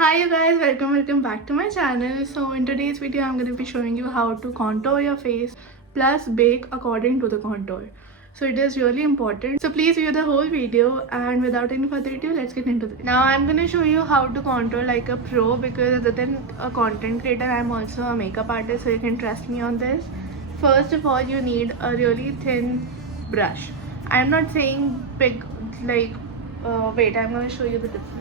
Hi you guys, welcome back to my channel. So in today's video I'm going to be showing you how to contour your face plus bake according to the contour. So it is really important, so please view the whole video, and without any further ado, let's get into this. Now I'm going to show you how to contour like a pro, because other than a content creator, I'm also a makeup artist, so you can trust me on this. First of all, you need a really thin brush. I'm not saying big, like wait, I'm going to show you the difference.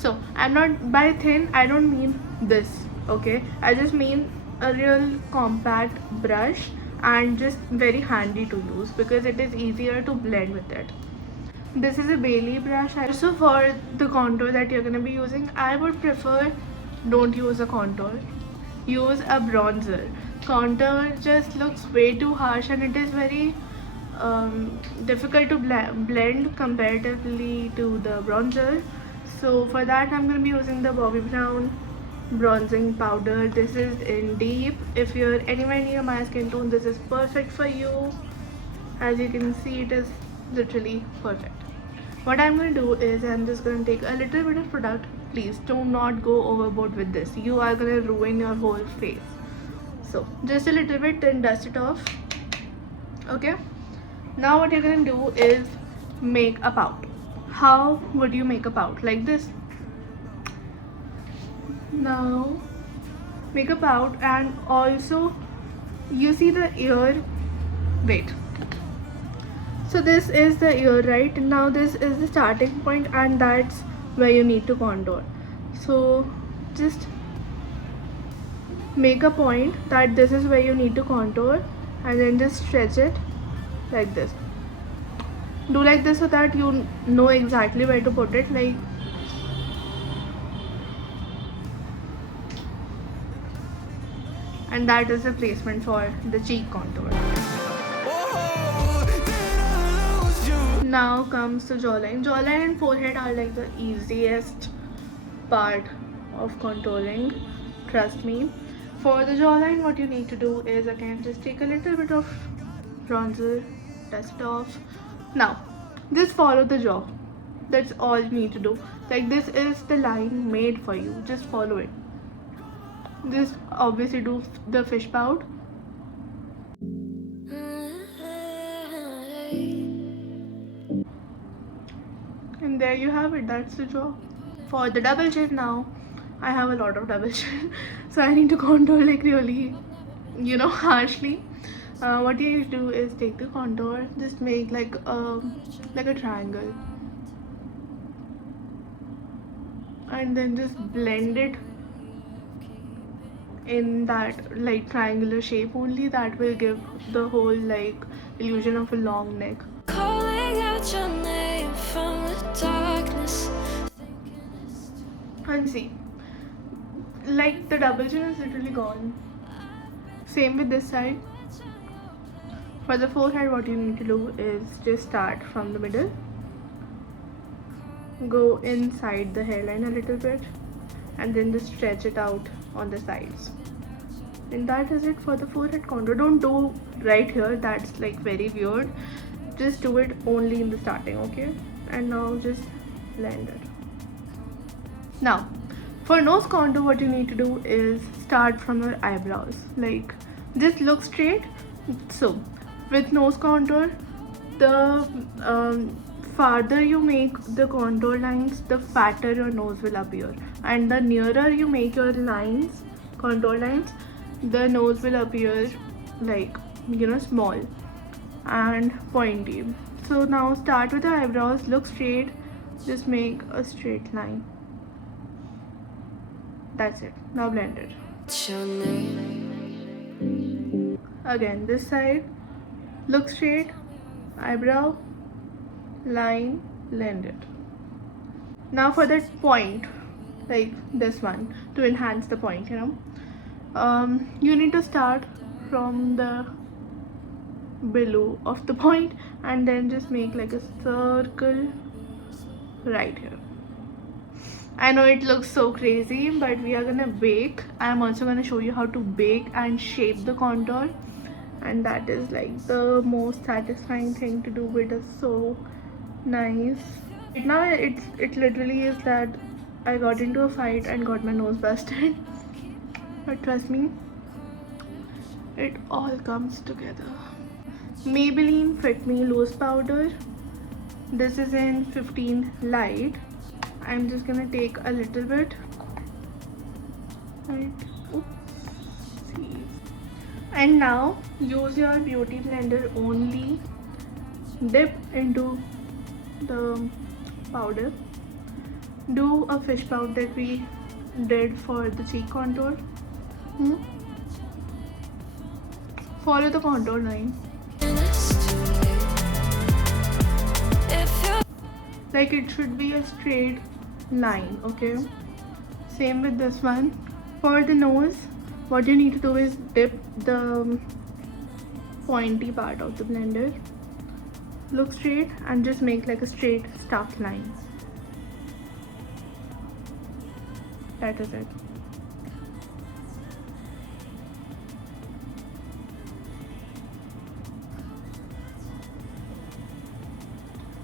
So I'm not, by thin I don't mean this, okay, I just mean a real compact brush and just very handy to use because it is easier to blend with it. This is a Bailey brush. Also, for the contour that you're going to be using, I would prefer don't use a contour, use a bronzer. Contour just looks way too harsh and it is very difficult to blend comparatively to the bronzer. So for that I'm going to be using the Bobbi Brown bronzing powder. This is in deep. If you're anywhere near my skin tone, this is perfect for you. As you can see, it is literally perfect. What I'm going to do is I'm just going to take a little bit of product. Please do not go overboard with this, you are going to ruin your whole face. So just a little bit, then dust it off. Okay, now what you're going to do is make a pout. How would you make a pout? Like this. Now make a pout, and also you see the ear. Wait, so this is the ear, right? Now this is the starting point and that's where you need to contour. So just make a point that this is where you need to contour, and then just stretch it like this. Do like this so that you know exactly where to put it, like and that is the placement for the cheek contour. Now comes the jawline. Jawline and forehead are like the easiest part of contouring, trust me. For the jawline, what you need to do is again just take a little bit of bronzer, dust it off. Now just follow the jaw, that's all you need to do. Like, this is the line made for you, just follow it. Just obviously do the fish pout. And there you have it, that's the jaw. For the double chin, now I have a lot of double chin so I need to contour like really, harshly. What you need to do is take the contour, just make like a triangle, and then just blend it in that like triangular shape only. That will give the whole like illusion of a long neck. Calling out your name from the darkness. And see, like the double chin is literally gone. Same with this side. For the forehead, what you need to do is just start from the middle, go inside the hairline a little bit, and then just stretch it out on the sides. And that is it for the forehead contour. Don't do right here, that's like very weird. Just do it only in the starting, okay? And now just blend it. Now for nose contour, what you need to do is start from your eyebrows. Like, just look straight. So with nose contour, the farther you make the contour lines, the fatter your nose will appear, and the nearer you make your lines, contour lines, the nose will appear like, small and pointy. So now start with the eyebrows, look straight, just make a straight line. That's it. Now blend it. Again, this side, look straight, eyebrow, line, blend it. Now for that point, like this one, to enhance the point, you need to start from the below of the point and then just make like a circle right here. I know it looks so crazy, but we are gonna bake. I'm also gonna show you how to bake and shape the contour, and that is like the most satisfying thing to do. It is so nice. Right now it literally is that I got into a fight and got my nose busted. But trust me, it all comes together. Maybelline Fit Me Loose Powder. This is in 15 light. I'm just gonna take a little bit. Right. Oopsie. And now use your beauty blender only. Dip into the powder. Do a fish pout that we did for the cheek contour. Follow the contour line. Like it should be a straight line, okay? Same with this one. For the nose, what you need to do is dip the pointy part of the blender. Look straight and just make like a straight stuffed line. That is it.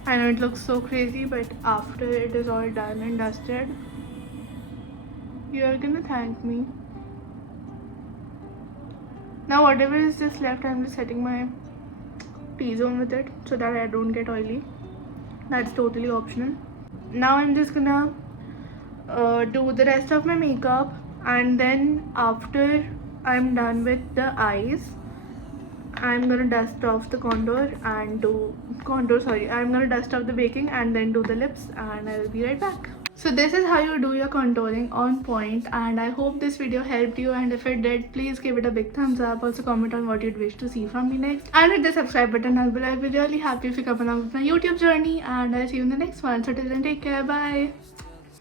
I know it looks so crazy, but after it is all done and dusted, you're gonna thank me. Now whatever is just left, I'm just setting my T-zone with it so that I don't get oily. That's totally optional. Now I'm just gonna do the rest of my makeup, and then after I'm done with the eyes, I'm gonna dust off the contour and do I'm gonna dust off the baking and then do the lips, and I'll be right back. So this is how you do your contouring on point, and I hope this video helped you, and if it did, please give it a big thumbs up. Also comment on what you'd wish to see from me next, and hit the subscribe button as well. I'll be really happy if you come along with my YouTube journey, and I'll see you in the next one. So till then, take care, bye.